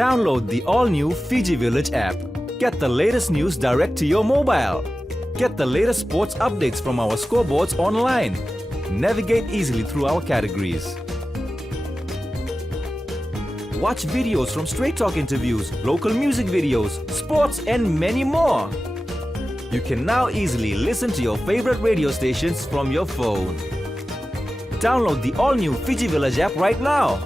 Download the all-new Fiji Village app. Get the latest news direct to your mobile. Get the latest sports updates from our scoreboards online. Navigate easily through our categories. Watch videos from Straight Talk interviews, local music videos, sports and many more. You can now easily listen to your favorite radio stations from your phone. Download the all-new Fiji Village app right now.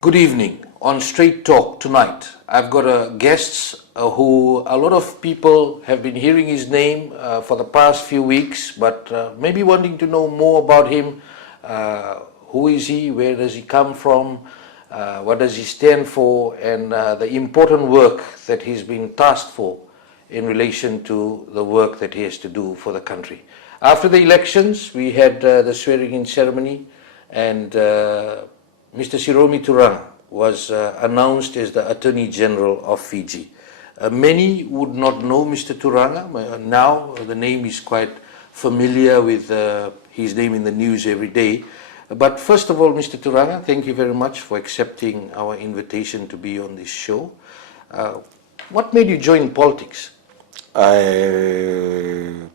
Good evening. On Straight Talk tonight, I've got a guest who a lot of people have been hearing his name for the past few weeks, but maybe wanting to know more about him. Who is he? Where does he come from? What does he stand for? And the important work that he's been tasked for in relation to the work that he has to do for the country. After the elections, we had the swearing-in ceremony, and Mr. Siromi Turaga was announced as the Attorney General of Fiji. Many would not know Mr. Turaga. Now the name is quite familiar with his name in the news every day. But first of all, Mr. Turaga, thank you very much for accepting our invitation to be on this show. What made you join politics? After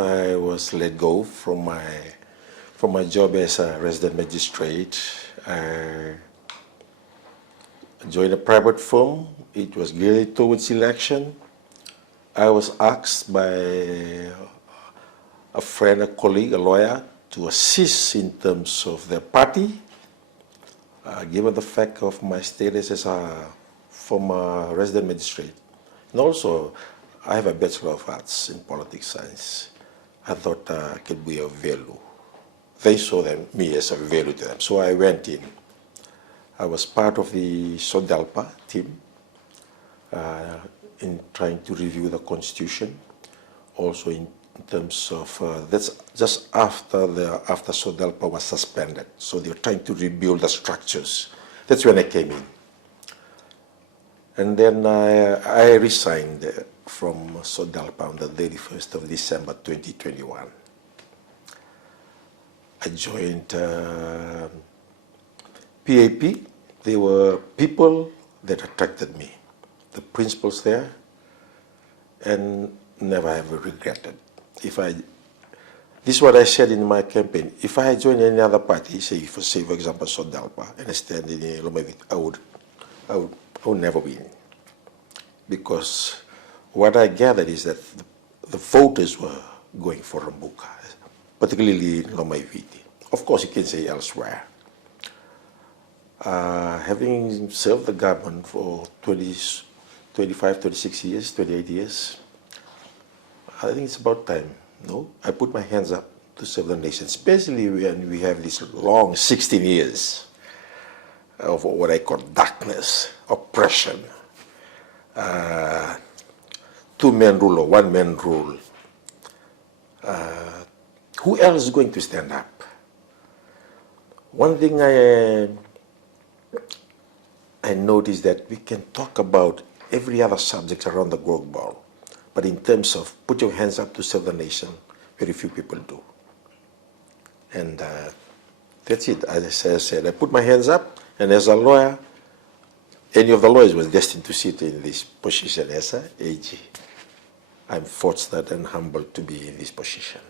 I was let go from my job as a resident magistrate, I joined a private firm. It was geared towards election. I was asked by a friend, a colleague, a lawyer, to assist in terms of the party, given the fact of my status as a former resident magistrate. And also, I have a Bachelor of Arts in Politics Science. I thought I could be of value. They saw me as a value to them, so I went in. I was part of the SODALPA team in trying to review the Constitution. Also in terms of, that's just after SODALPA was suspended. So they were trying to rebuild the structures. That's when I came in. And then I resigned from SODALPA on the 31st of December 2021. I joined PAP. There were people that attracted me, the principles there, and never ever regretted. This is what I said in my campaign. If I had joined any other party, say for example, SODALPA, and I stand in Lomavik, I would never win. Because what I gathered is that the voters were going for Rambuka, particularly in Lomaiviti. Of course, you can say elsewhere. Having served the government for 25, 26 years, 28 years, I think it's about time. No, I put my hands up to serve the nation, especially when we have this long 16 years of what I call darkness, oppression, two-man rule or one-man rule. Who else is going to stand up? One thing I noticed that we can talk about every other subject around the global, but in terms of put your hands up to serve the nation, very few people do. And that's it. As I said, I put my hands up, and as a lawyer, any of the lawyers was destined to sit in this position as an AG. I'm fortunate and humbled to be in this position.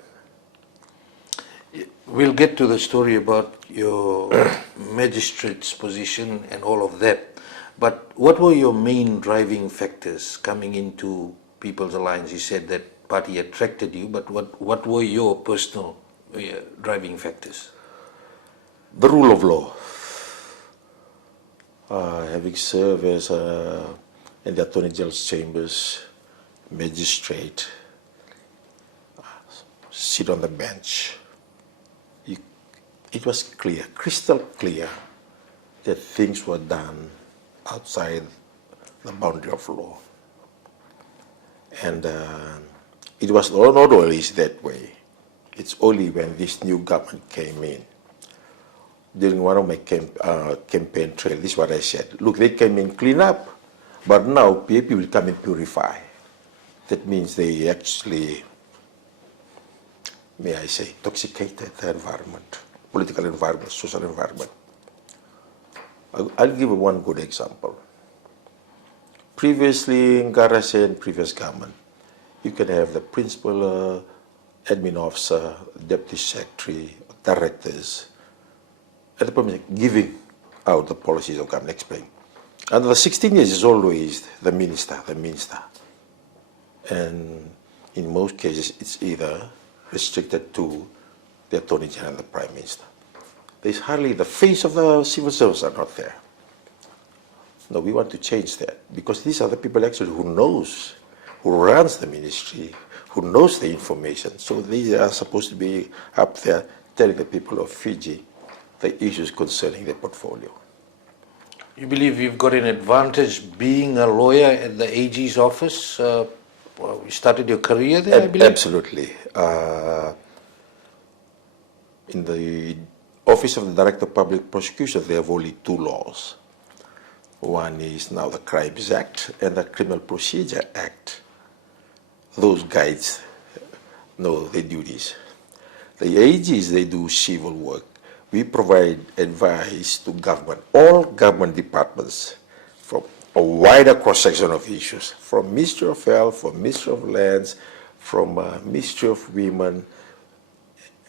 We'll get to the story about your magistrate's position and all of that. But what were your main driving factors coming into People's Alliance? You said that party attracted you, but what were your personal driving factors? The rule of law. Having served as in the Attorney General's chambers, magistrate, sit on the bench. It was clear, crystal clear, that things were done outside the boundary of law. And it was not always that way. It's only when this new government came in during one of my campaign trail. This is what I said. Look, they came and clean up, but now PAP will come and purify. That means they actually, may I say, intoxicated the environment, political environment, social environment. I'll give one good example. Previously, in Garase, previous government, you can have the principal, admin officer, deputy secretary, directors, and the permission giving out the policies of government, explain. And the 16 years is always the minister. And in most cases, it's either restricted to the Attorney General and the Prime Minister. There's hardly the face of the civil service are not there. No, we want to change that because these are the people actually who knows, who runs the ministry, who knows the information. So they are supposed to be up there telling the people of Fiji the issues concerning their portfolio. You believe you've got an advantage being a lawyer at the AG's office? You started your career there, I believe? Absolutely. In the Office of the Director of Public Prosecution, they have only two laws. One is now the Crimes Act and the Criminal Procedure Act. Those guides know their duties. The AGs, they do civil work. We provide advice to government, all government departments, from a wider cross-section of issues, from Ministry of Health, from Ministry of Lands, from Ministry of Women,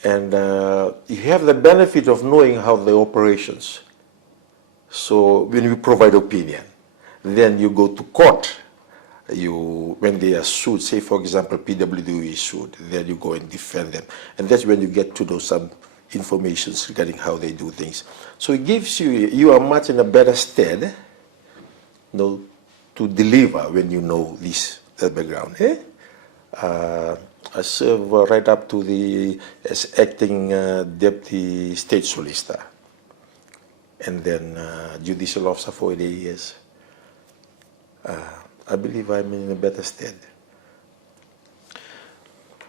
and you have the benefit of knowing how the operations. So when you provide opinion, then you go to court. When they are sued, say for example PWD is sued, then you go and defend them, and that's when you get to know some information regarding how they do things. So it gives you are much in a better stead, to deliver when you know this background. I serve right up to as acting deputy state solicitor, and then judicial officer for 8 years. I believe I'm in a better stead.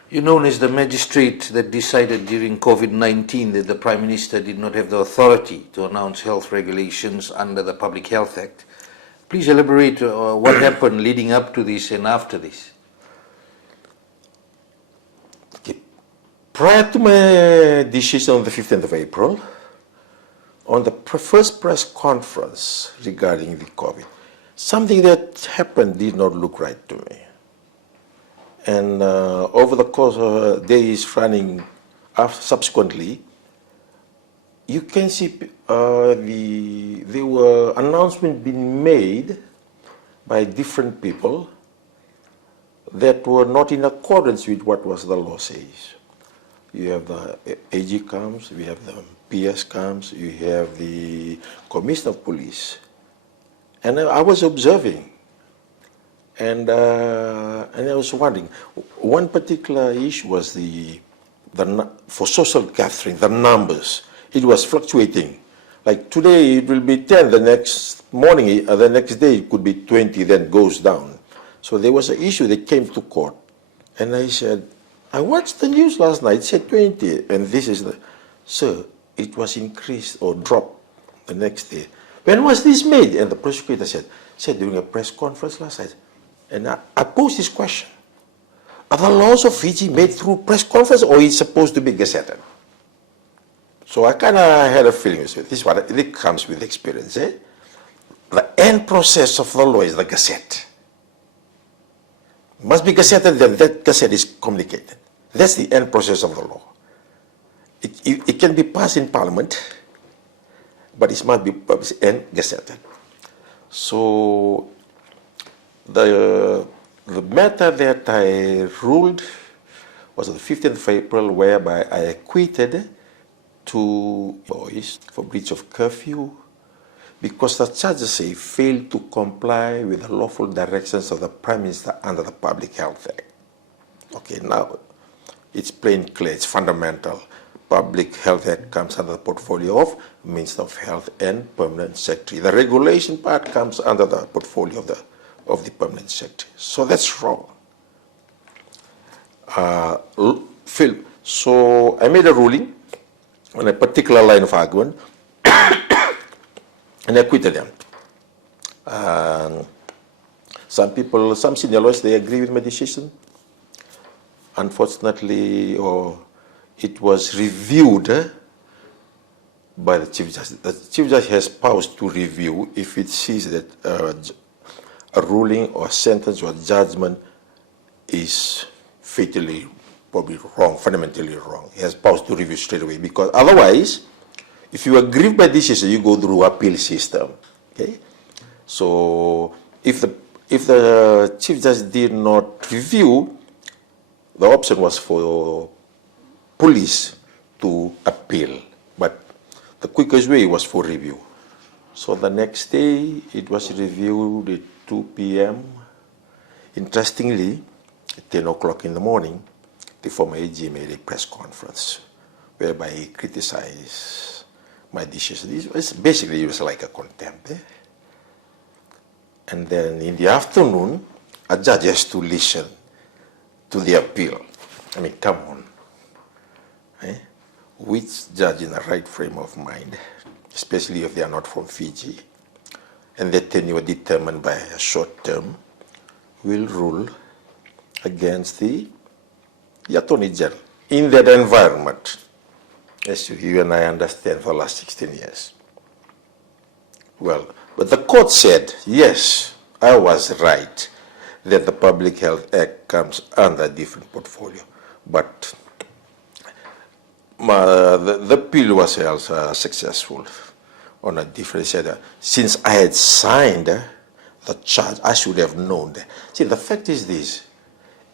You're known as the magistrate that decided during COVID-19 that the Prime Minister did not have the authority to announce health regulations under the Public Health Act. Please elaborate what happened leading up to this and after this. Okay. Prior to my decision on the 15th of April, on the first press conference regarding the COVID, something that happened did not look right to me. And over the course of days running subsequently, you can see there were announcements being made by different people that were not in accordance with what was the law says. You have the AG comes, we have the PS comes, you have the Commissioner of Police. And I was observing, and I was wondering. One particular issue was for social gathering, the numbers. It was fluctuating. Like today it will be 10, the next morning, the next day it could be 20, then goes down. So there was an issue that came to court, and I said, I watched the news last night, it said 20, and this is sir, it was increased or dropped the next day. When was this made? And the prosecutor said during a press conference last night. And I posed this question. Are the laws of Fiji made through press conference or it's supposed to be gazetted? So I kind of had a feeling with it. This is what it comes with experience. The end process of the law is the gazette. Must be gazetted, then that gazette is communicated. That's the end process of the law. It can be passed in Parliament, but it must be published and gazetted. So the matter that I ruled was on the 15th of April, whereby I acquitted 2 boys for breach of curfew because the charges say failed to comply with the lawful directions of the Prime Minister under the Public Health Act. Okay, now it's plain clear, it's fundamental. Public Health Act comes under the portfolio of Minister of Health and Permanent Secretary. The regulation part comes under the portfolio of the Permanent Secretary. So that's wrong. Phil, so I made a ruling on a particular line of argument and acquitted them. Some people, some senior lawyers, they agree with my decision. Unfortunately, it was reviewed by the Chief Justice. The Chief Justice has powers to review if it sees that a ruling or sentence or judgment is fatally, probably wrong, fundamentally wrong. He has powers to review straight away, because otherwise, if you agree with my decision, you go through appeal system. Okay, so if the Chief Justice did not review, the option was for police to appeal, but the quickest way was for review. So the next day, it was reviewed at 2 p.m. Interestingly, at 10 o'clock in the morning, the former AG made a press conference whereby he criticized my decision. It was like a contempt. And then in the afternoon, a judge has to listen to the appeal. I mean, come on. Which judge in the right frame of mind, especially if they are not from Fiji, and their tenure determined by a short term, will rule against the Attorney General in that environment, as you and I understand for the last 16 years? Well, but the court said, yes, I was right, that the Public Health Act comes under a different portfolio, but the appeal was also successful on a different set. Since I had signed the charge, I should have known that. See, the fact is this: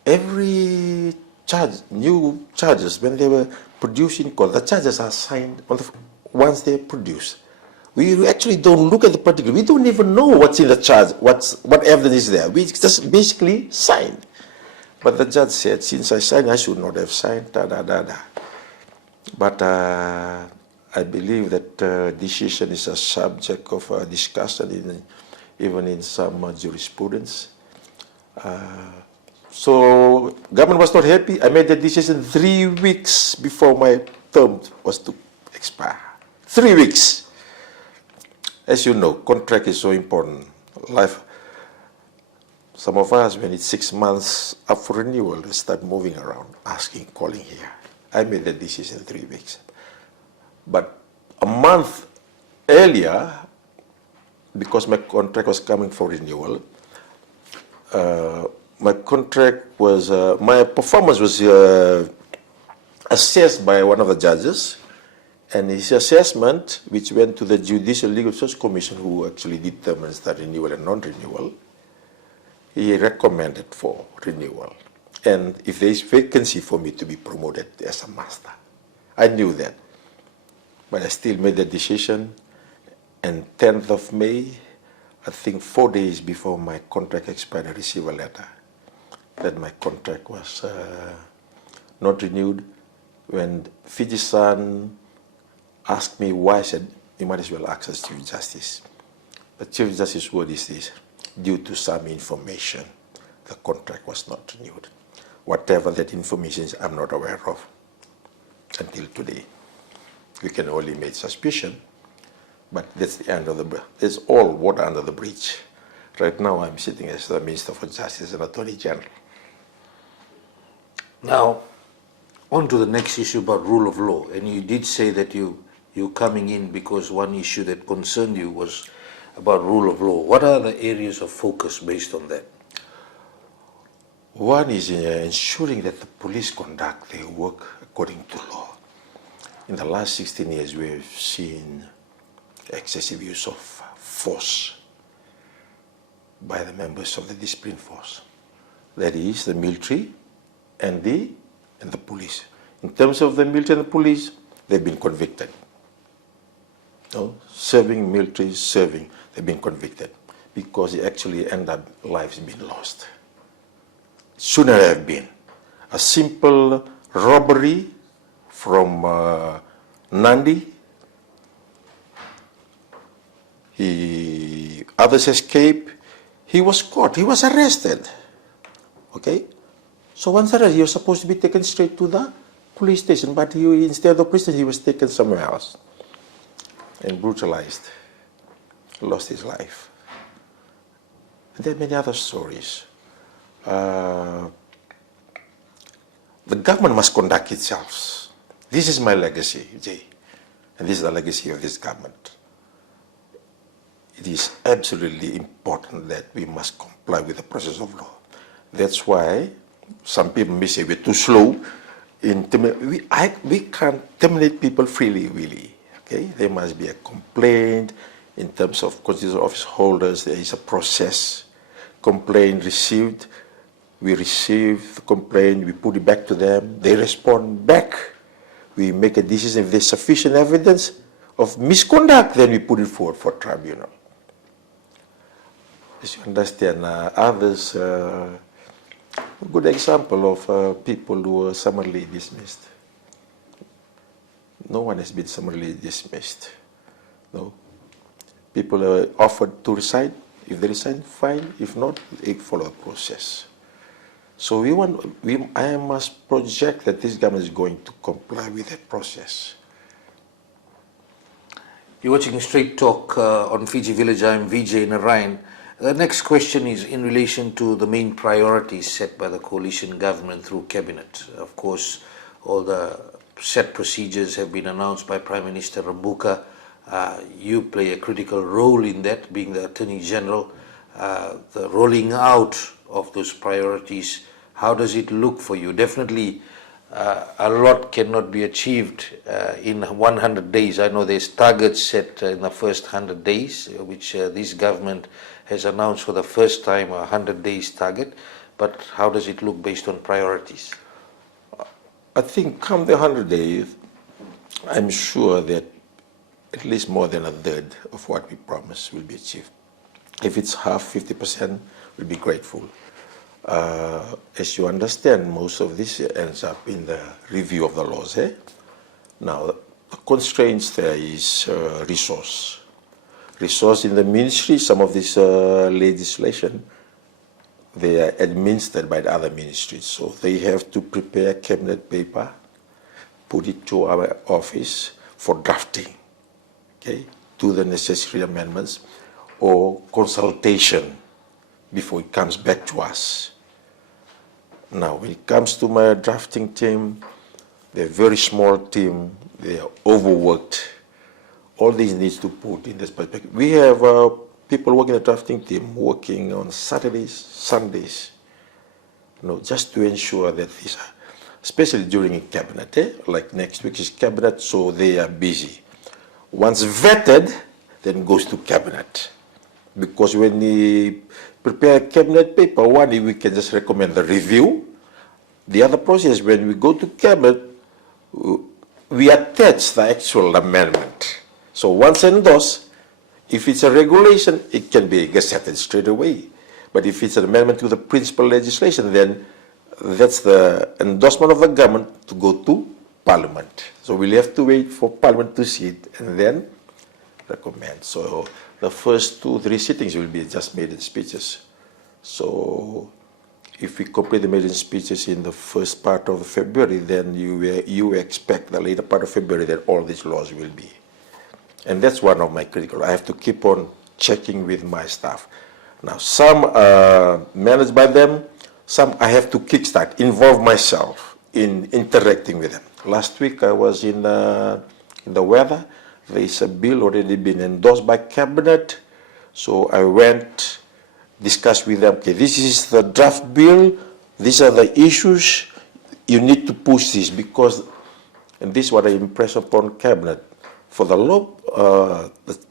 every charge, new charges, when they were produced in court, the charges are signed once they're produced. We actually don't look at the particular. We don't even know what's in the charge, what evidence is there. We just basically signed. But the judge said, since I signed, I should not have signed. But I believe that decision is a subject of discussion even in some jurisprudence. So government was not happy. I made the decision 3 weeks before my term was to expire. 3 weeks. As you know, contract is so important. Life. Some of us, when it's 6 months up for renewal, they start moving around, asking, calling here. I made the decision 3 weeks. But a month earlier, because my contract was coming for renewal, my performance was assessed by one of the judges, and his assessment, which went to the Judicial Legal Search Commission, who actually determines the renewal and non-renewal, he recommended for renewal. And if there is vacancy for me to be promoted as a master. I knew that. But I still made the decision, and 10th of May, I think 4 days before my contract expired, I received a letter that my contract was not renewed. When Fiji Sun asked me why, I said, you might as well ask the Chief Justice. The Chief Justice's word is this: due to some information, the contract was not renewed. Whatever that information is, I'm not aware of until today. We can only make suspicion, but that's the end of the bridge. There's all water under the bridge. Right now, I'm sitting as the Minister for Justice and Attorney General. Now, on to the next issue about rule of law. And you did say that you're coming in because one issue that concerned you was about rule of law. What are the areas of focus based on that? One is ensuring that the police conduct their work according to law. In the last 16 years, we have seen excessive use of force by the members of the discipline force. That is, the military and the police. In terms of the military and the police, they've been convicted. Serving, military, serving, they've been convicted because they actually end up lives being lost. Shouldn't have been. A simple robbery from Nandi. Others escaped. He was caught. He was arrested. Okay? So once arrested, he was supposed to be taken straight to the police station, but instead of the police station, he was taken somewhere else and brutalized. lost his life. And there are many other stories. The government must conduct itself. This is my legacy, Jay, and this is the legacy of this government. It is absolutely important that we must comply with the process of law. That's why some people may say we're too slow. We can't terminate people freely, really. Okay, there must be a complaint in terms of constitutional office holders. There is a process. Complaint received. We receive the complaint, we put it back to them, they respond back. We make a decision. If there's sufficient evidence of misconduct, then we put it forward for tribunal. As you understand, others, a good example of people who were summarily dismissed. No one has been summarily dismissed. No. People are offered to resign. If they resign, fine. If not, they follow a process. So I must project that this government is going to comply with that process. You're watching Straight Talk on Fiji Village. I'm Vijay, Narayan. The next question is in relation to the main priorities set by the coalition government through cabinet. Of course, all the set procedures have been announced by Prime Minister Rambuka. You play a critical role in that, being the Attorney General. The rolling out of those priorities, how does it look for you? Definitely a lot cannot be achieved in 100 days. I know there's targets set in the first 100 days, which this government has announced for the first time, a 100 days target. But how does it look based on priorities? I think come the 100 days, I'm sure that at least more than a third of what we promised will be achieved. If it's half, 50%, we'll be grateful. As you understand, most of this ends up in the review of the laws. Now, the constraints there is resource. Resource in the ministry, some of this legislation, they are administered by the other ministries. So they have to prepare cabinet paper, put it to our office for drafting, okay, do the necessary amendments or consultation before it comes back to us. Now, when it comes to my drafting team, they're a very small team, they are overworked. All these needs to put in this perspective. We have people working in the drafting team working on Saturdays, Sundays, just to ensure that these are, especially during a cabinet, like next week is cabinet, so they are busy. Once vetted, then goes to cabinet. Because when we prepare cabinet paper, one, we can just recommend the review. The other process, when we go to cabinet, we attach the actual amendment. So once endorsed, if it's a regulation, it can be gazetted straight away. But if it's an amendment to the principal legislation, then that's the endorsement of the government to go to Parliament. So we'll have to wait for Parliament to see it and then recommend. So the first 2-3 sittings will be just maiden speeches. So if we complete the maiden speeches in the first part of February, then you expect the later part of February that all these laws will be. And that's one of my critical. I have to keep on checking with my staff. Now, some are managed by them, some I have to kickstart, involve myself in interacting with them. Last week I was in the weather. There is a bill already been endorsed by cabinet. So I went, discussed with them, okay, this is the draft bill, these are the issues, you need to push this because, and this is what I impress upon cabinet, for the law,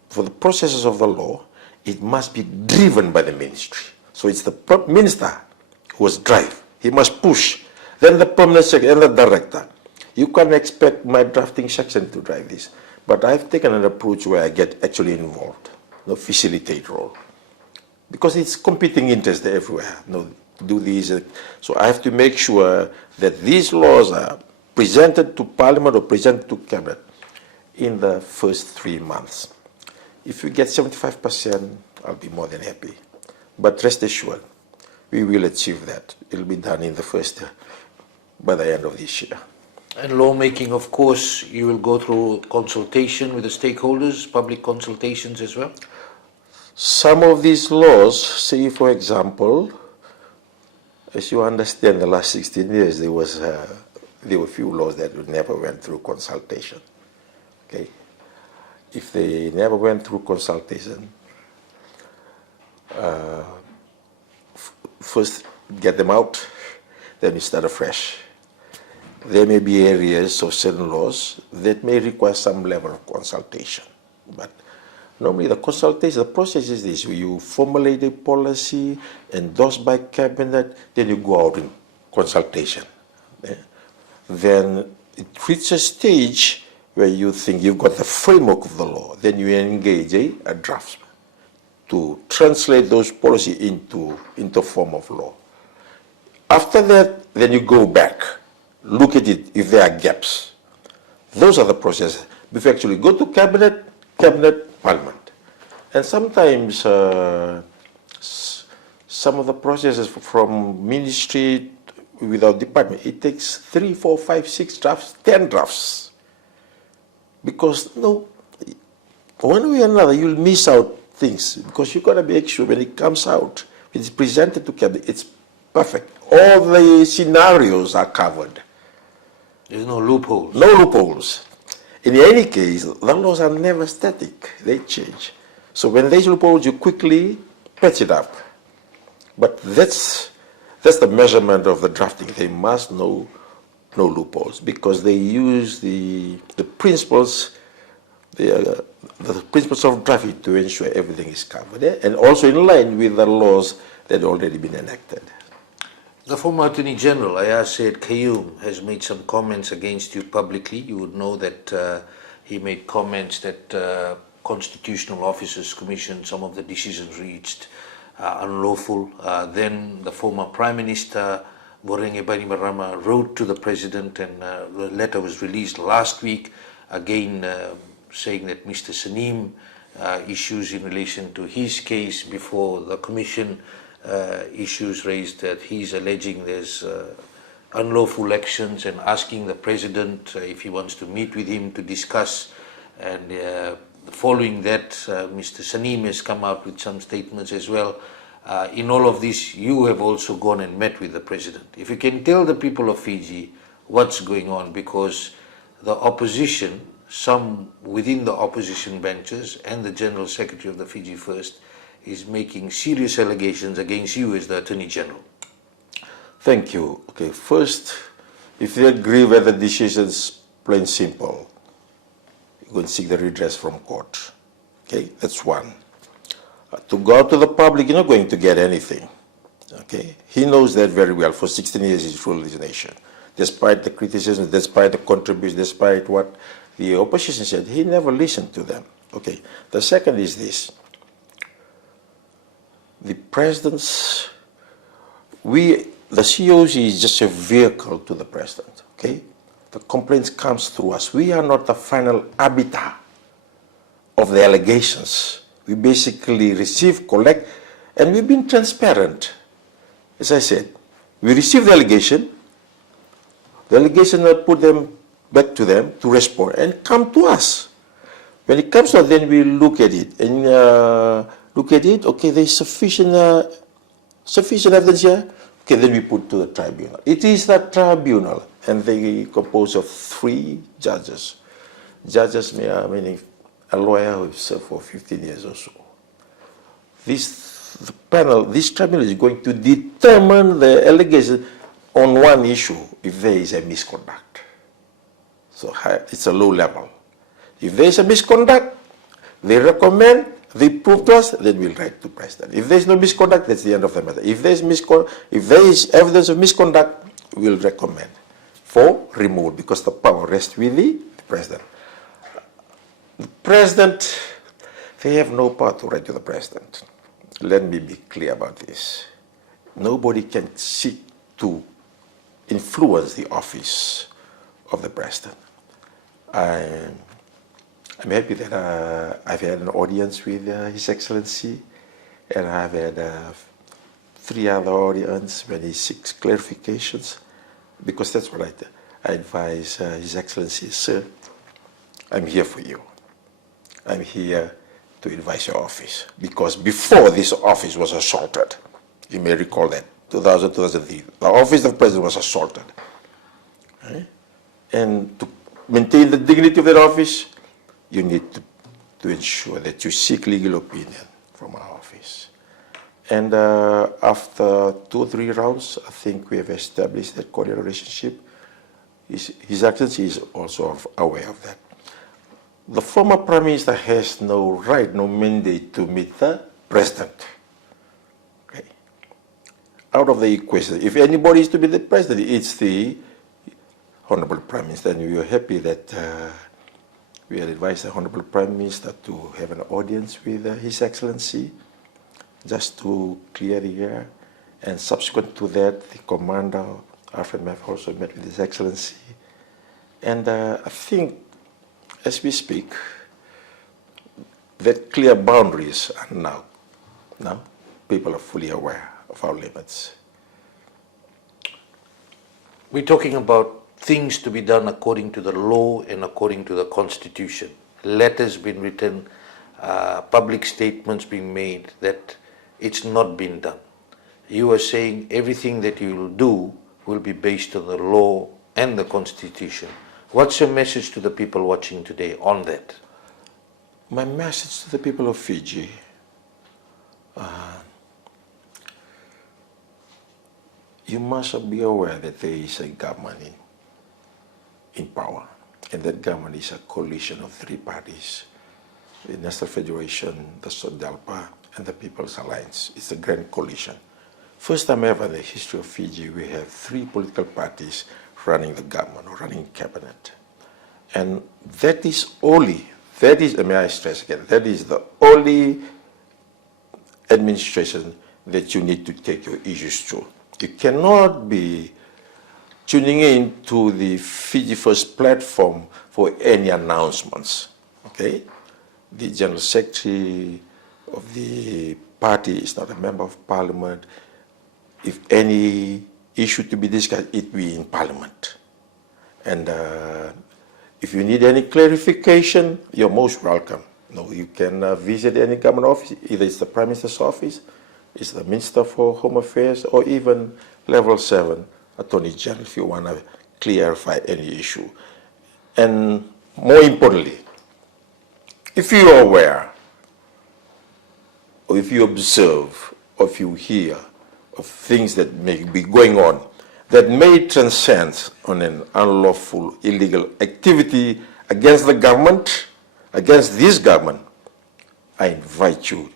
for the processes of the law, it must be driven by the ministry. So it's the minister who must drive, he must push, then the permanent secretary and the director. You can't expect my drafting section to drive this. But I've taken an approach where I get actually involved, facilitate role. Because it's competing interests everywhere, do these. So I have to make sure that these laws are presented to Parliament or presented to Cabinet in the first 3 months. If we get 75%, I'll be more than happy. But rest assured, we will achieve that. It'll be done in the first, by the end of this year. And lawmaking, of course, you will go through consultation with the stakeholders, public consultations as well? Some of these laws, say for example, as you understand, the last 16 years there were few laws that never went through consultation. Okay, if they never went through consultation, first get them out, then we start afresh. There may be areas of certain laws that may require some level of consultation, but normally the consultation, the process is this: you formulate a policy endorsed by cabinet, then you go out in consultation. Then it reaches a stage where you think you've got the framework of the law, then you engage a draftsman to translate those policies into form of law. After that, then you go back, look at it if there are gaps. Those are the processes. Before you actually go to cabinet, parliament. And sometimes some of the processes from ministry without department, it takes 3, 4, 5, 6 drafts, 10 drafts. Because one way or another, you'll miss out things, because you've got to make sure when it comes out, when it's presented to cabinet, it's perfect. All the scenarios are covered. There's no loopholes. No loopholes. In any case, the laws are never static. They change. So when there's loopholes, you quickly patch it up. But that's the measurement of the drafting. They must know no loopholes, because they use the principles, the principles of drafting to ensure everything is covered, and also in line with the laws that have already been enacted. The former Attorney General, Ayaz Said Qayyum, has made some comments against you publicly. You would know that he made comments that constitutional officers commissioned some of the decisions reached unlawful. Then the former Prime Minister, Vorenge Bainimarama, wrote to the President, and the letter was released last week, again saying that Mr. Sanim issues in relation to his case before the Commission, issues raised that he's alleging there's unlawful actions, and asking the President if he wants to meet with him to discuss. And following that, Mr. Sanim has come out with some statements as well. In all of this, you have also gone and met with the President. If you can tell the people of Fiji what's going on, because the opposition, some within the opposition benches and the General Secretary of the Fiji First, is making serious allegations against you as the Attorney General. Thank you. Okay, first, if you agree with the decisions, plain simple, you're going to seek the redress from court. Okay, that's one. To go out to the public, you're not going to get anything. Okay, he knows that very well. For 16 years, he's ruled this nation. Despite the criticism, despite the contributions, despite what the opposition said, he never listened to them. Okay, the second is this. The President's, the COC is just a vehicle to the President, okay? The complaints comes through us. We are not the final arbiter of the allegations. We basically receive, collect, and we've been transparent. As I said, we receive the allegation will put them back to them to respond and come to us. When it comes to us, then we look at it and okay, there's sufficient evidence here, okay, then we put to the tribunal. It is the tribunal, and they compose of 3 judges. Judges, meaning a lawyer who served for 15 years or so. This tribunal is going to determine the allegation on one issue, if there is a misconduct. So it's a low level. If there is a misconduct, they recommend, they prove to us, then we'll write to President. If there is no misconduct, that's the end of the matter. If there is evidence of misconduct, we'll recommend for removal, because the power rests with the President. The President, they have no power to write to the President. Let me be clear about this. Nobody can seek to influence the office of the President. I'm happy that I've had an audience with His Excellency, and I've had 3 other audiences when he seeks clarifications, because that's what I advise His Excellency. Sir, I'm here for you. I'm here to advise your office. Because before this office was assaulted, you may recall that, 2000, 2003, the office of president was assaulted. Okay? And to maintain the dignity of that office, you need to ensure that you seek legal opinion from our office. And after 2 or 3 rounds, I think we have established that cordial relationship. His Excellency is also aware of that. The former Prime Minister has no right, no mandate to meet the President. Okay. Out of the equation, if anybody is to be the President, it's the Honorable Prime Minister, and we are happy that we had advised the Honorable Prime Minister to have an audience with His Excellency, just to clear the air. And subsequent to that, the Commander, RFMF, also met with His Excellency. And I think, as we speak, that clear boundaries are now people are fully aware of our limits. We're talking about things to be done according to the law and according to the Constitution. Letters being written, public statements being made that it's not been done. You are saying everything that you will do will be based on the law and the Constitution. What's your message to the people watching today on that? My message to the people of Fiji, you must be aware that there is a government in power, and that government is a coalition of 3 parties: the National Federation, the SODELPA, and the People's Alliance. It's a grand coalition. First time ever in the history of Fiji, we have 3 political parties running the government or running cabinet. And that is, may I stress again, that is the only administration that you need to take your issues through. You cannot be tuning in to the Fiji First platform for any announcements, okay? The General Secretary of the party is not a member of Parliament. If any issue to be discussed, it be in Parliament. And if you need any clarification, you're most welcome. You can visit any government office, either it's the Prime Minister's office, it's the Minister for Home Affairs, or even Level 7, Attorney General, if you want to clarify any issue. And more importantly, if you are aware, or if you observe, or if you hear of things that may be going on that may transcend on an unlawful, illegal activity against the government, against this government, I invite you,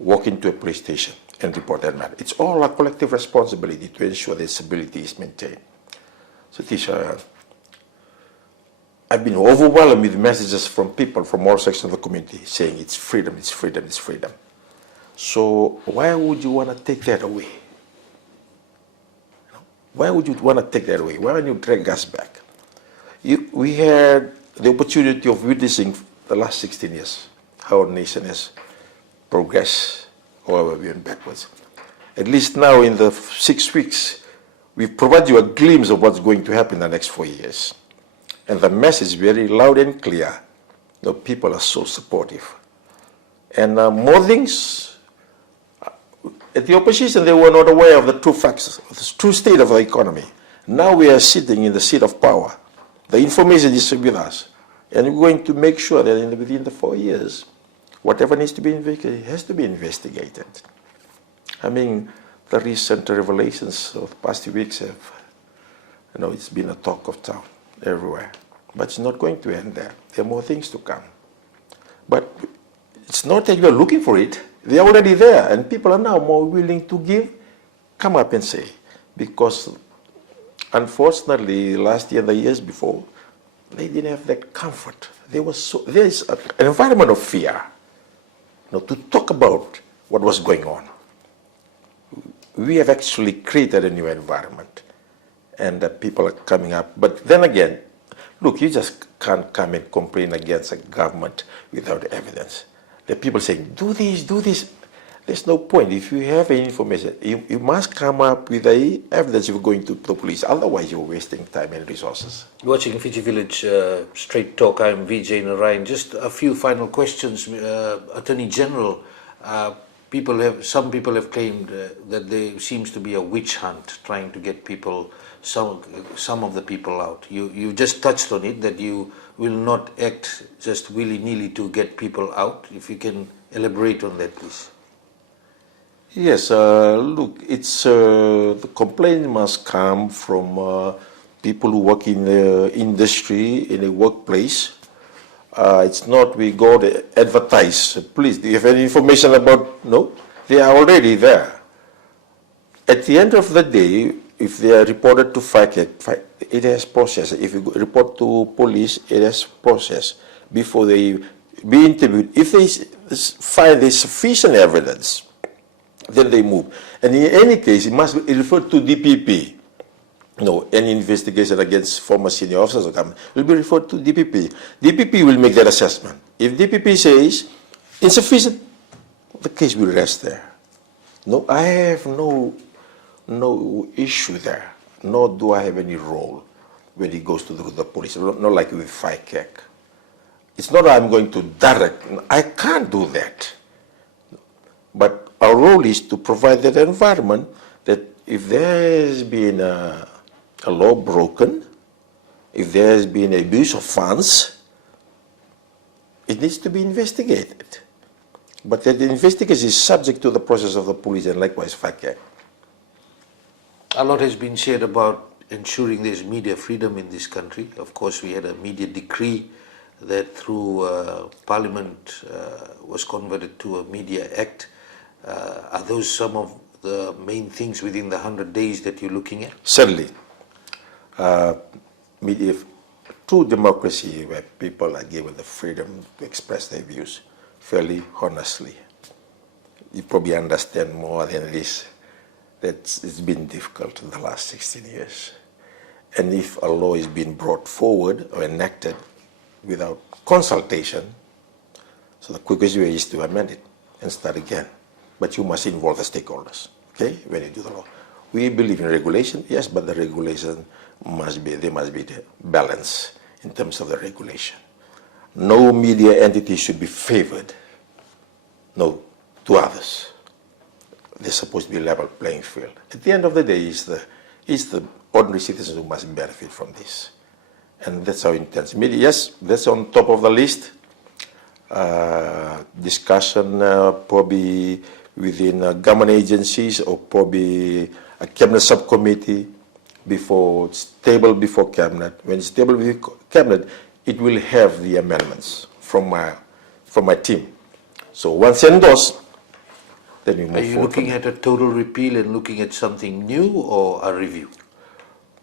walk into a police station and report that matter. It's all a collective responsibility to ensure that stability is maintained. So Tisha, I've been overwhelmed with messages from people from all sections of the community saying it's freedom, it's freedom, it's freedom. So why would you want to take that away? Why would you want to take that away? Why don't you drag us back? We had the opportunity of witnessing the last 16 years, how our nation has progressed, however we went backwards. At least now in the 6 weeks, we've provided you a glimpse of what's going to happen in the next 4 years. And the message is very loud and clear. The people are so supportive. And more things, at the opposition, they were not aware of the true facts, of the true state of the economy. Now we are sitting in the seat of power. The information is with us. And we're going to make sure that within the 4 years, whatever needs to be investigated has to be investigated. I mean, the recent revelations of the past few weeks have, it's been a talk of town everywhere. But it's not going to end there. There are more things to come. But it's not that you're looking for it. They're already there, and people are now more willing to come up and say. Because, unfortunately, last year, the years before, they didn't have that comfort. There's an environment of fear, to talk about what was going on. We have actually created a new environment, and people are coming up. But then again, look, you just can't come and complain against a government without evidence. The people saying, do this, do this. There's no point. If you have any information, you must come up with the evidence if you're going to the police. Otherwise, you're wasting time and resources. Watching Fiji Village Straight Talk, I'm Vijay Narayan. Just a few final questions. Attorney General, some people have claimed that there seems to be a witch hunt trying to get people, some of the people out. You just touched on it, that you will not act just willy-nilly to get people out. If you can elaborate on that, please. Yes, look, it's the complaint must come from people who work in the industry, in a workplace. It's not we go to advertise. Please, do you have any information about? No, they are already there. At the end of the day, if they are reported to FICAC, it has process. If you report to police, it has process before they be interviewed. If they find there's sufficient evidence, then they move. And in any case, it must be referred to DPP. No, any investigation against former senior officers will be referred to DPP. DPP will make that assessment. If DPP says insufficient, the case will rest there. No, I have no issue there, nor do I have any role when it goes to the police, not like with FICAC. It's not I'm going to direct, I can't do that. But our role is to provide that environment that if there has been a law broken, if there has been abuse of funds, it needs to be investigated. But that the investigation is subject to the process of the police and likewise FICAC. A lot has been said about ensuring there's media freedom in this country. Of course, we had a media decree that through Parliament was converted to a Media Act. Are those some of the main things within the 100 days that you're looking at? Certainly. Media, true democracy where people are given the freedom to express their views fairly honestly. You probably understand more than this that it's been difficult in the last 16 years. And if a law is being brought forward or enacted without consultation, so the quickest way is to amend it and start again. But you must involve the stakeholders, okay, when you do the law. We believe in regulation, yes, but the regulation there must be the balance in terms of the regulation. No media entity should be favored, no, to others. They're supposed to be a level playing field. At the end of the day, it's the ordinary citizens who must benefit from this. And that's our intention. Media, yes, that's on top of the list. Discussion probably within government agencies or probably a cabinet subcommittee before it's tabled before cabinet. When it's tabled before cabinet, it will have the amendments from my team. So once endorsed, then we move forward. Are you looking at a total repeal and looking at something new or a review?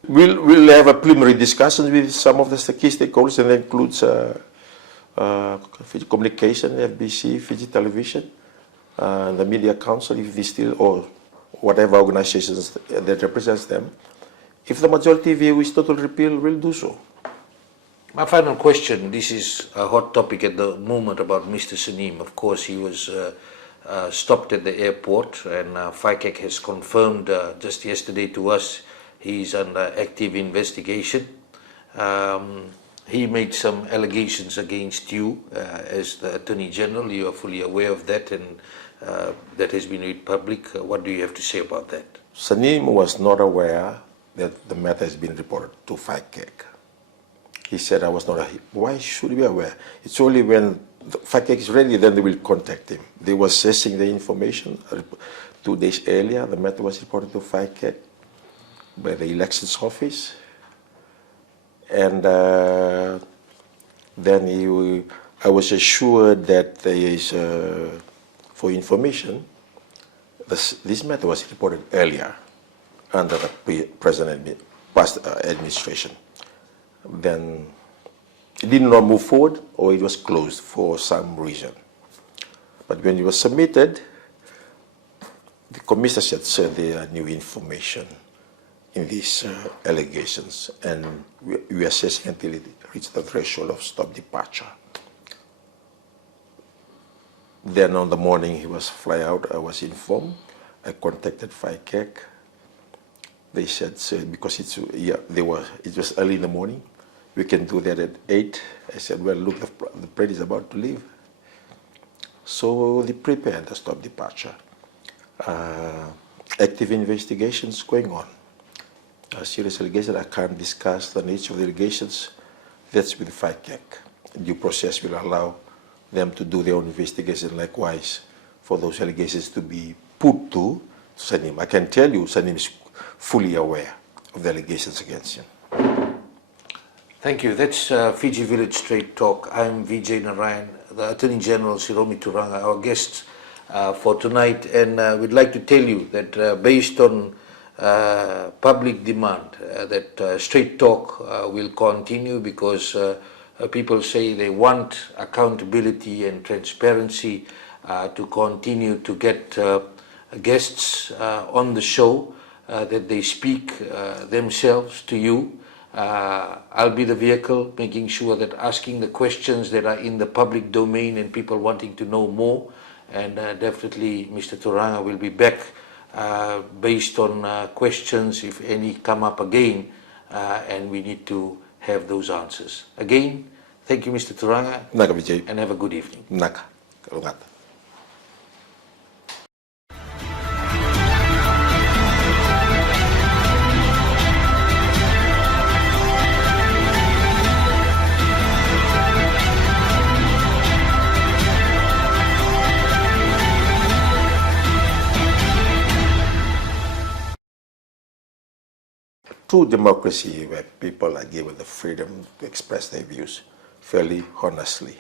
We'll have a preliminary discussion with some of the key stakeholders, and that includes Fiji Communication, FBC, Fiji Television, the Media Council, if they still, or whatever organizations that represents them. If the majority view is total repeal, we'll do so. My final question, this is a hot topic at the moment about Mr. Sanim. Of course, he was stopped at the airport, and FICAC has confirmed just yesterday to us he's under active investigation. He made some allegations against you as the Attorney General. You are fully aware of that, and that has been made public. What do you have to say about that? Sanim was not aware that the matter has been reported to FICAC. He said, I was not aware. Why should he be aware? It's only when the FICAC is ready, then they will contact him. They were assessing the information. 2 days earlier, the matter was reported to FICAC by the elections office. And then I was assured that there is, for information, this matter was reported earlier under the past administration. Then it did not move forward, or it was closed for some reason. But when it was submitted, the commissioner said there are new information in these allegations, and we are assessing until it reaches the threshold of stop departure. Then on the morning he was fly out, I was informed. I contacted FICAC. They said, because it was early in the morning, we can do that at 8. I said, well, look, the plane is about to leave. So they prepared the stop departure. Active investigations going on. Serious allegations, I can't discuss the nature of the allegations. That's with FICAC. Due process will allow them to do their own investigation likewise for those allegations to be put to Sanim. I can tell you Sanim is fully aware of the allegations against him. Thank you. That's Fiji Village Straight Talk. I'm Vijay Narayan, the Attorney General Siromi Turaga, our guests for tonight. And we'd like to tell you that based on public demand, that Straight Talk will continue because people say they want accountability and transparency to continue to get guests on the show, that they speak themselves to you. I'll be the vehicle making sure that asking the questions that are in the public domain and people wanting to know more, and definitely Mr. Turaga will be back based on questions, if any come up again, and we need to have those answers. Again, thank you, Mr. Turaga, Naka Vijay. and have a good evening. Naka. Kalungat. True democracy, where people are given the freedom to express their views fairly honestly.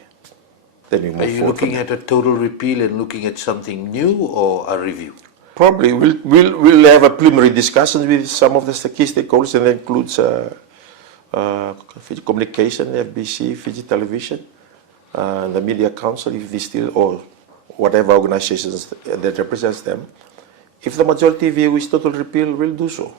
Then we move Are you forward looking from at a total repeal and looking at something new or a review? Probably we'll have a preliminary discussion with some of the key stakeholders, and that includes Fiji Communication, FBC, Fiji Television, the Media Council, if they still, or whatever organizations that represents them. If the majority view is total repeal, we'll do so.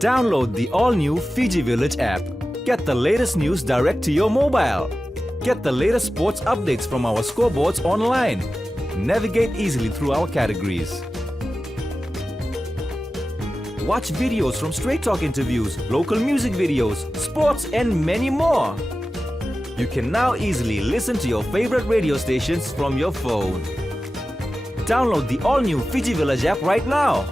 Download the all-new Fiji Village app. Get the latest news direct to your mobile. Get the latest sports updates from our scoreboards online. Navigate easily through our categories. Watch videos from Straight Talk interviews, local music videos, sports, and many more. You can now easily listen to your favorite radio stations from your phone. Download the all-new Fiji Village app right now.